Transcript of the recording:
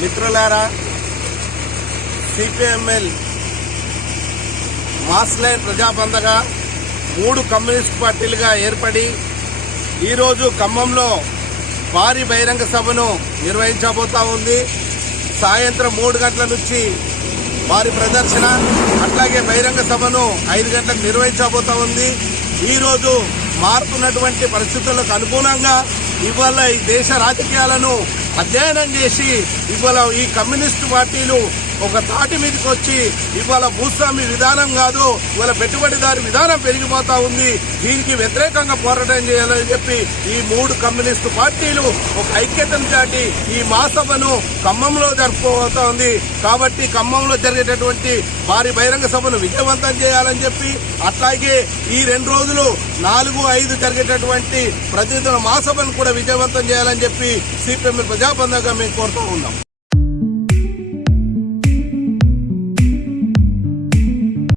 మిత్రులారా CPML Mass Line ప్రజాబంధగా మూడు communist పార్టీలుగా ఏర్పడి ఈరోజు ఖమ్మంలో భారీ బహిరంగ సభను నిర్వహించబోతా ఉంది. సాయంత్రం మూడు గంటల నుంచి వారి ప్రదర్శన అట్లాగే బహిరంగ సభను ఐదు గంటలకు నిర్వహించబోతా ఉంది. ఈరోజు మారుతున్నటువంటి పరిస్థితులకు అనుగుణంగా ఇవాళ ఈ దేశ రాజకీయాలను అధ్యయనం చేసి ఇవాళ ఈ కమ్యూనిస్టు పార్టీలు ఒక తాటి మీదకి వచ్చి ఇవాళ భూస్వామి విధానం కాదు ఇవాళ పెట్టుబడిదారి విధానం పెరిగిపోతా ఉంది. దీనికి వ్యతిరేకంగా పోరాటం చేయాలని చెప్పి ఈ మూడు కమ్యూనిస్టు పార్టీలు ఒక ఐక్యతను చాటి ఈ మహాసభను ఖమ్మంలో జరుపుకోబోతా ఉంది. కాబట్టి ఖమ్మంలో జరిగేటటువంటి భారీ బహిరంగ సభను విజయవంతం చేయాలని చెప్పి అట్లాగే ఈ రెండు రోజులు నాలుగు ఐదు జరిగేటటువంటి ప్రతినిధుల మహాసభను కూడా విజయవంతం చేయాలని చెప్పి సిపిఎం ప్రజాబంధంగా మేము కోరుతూ ఉన్నాం.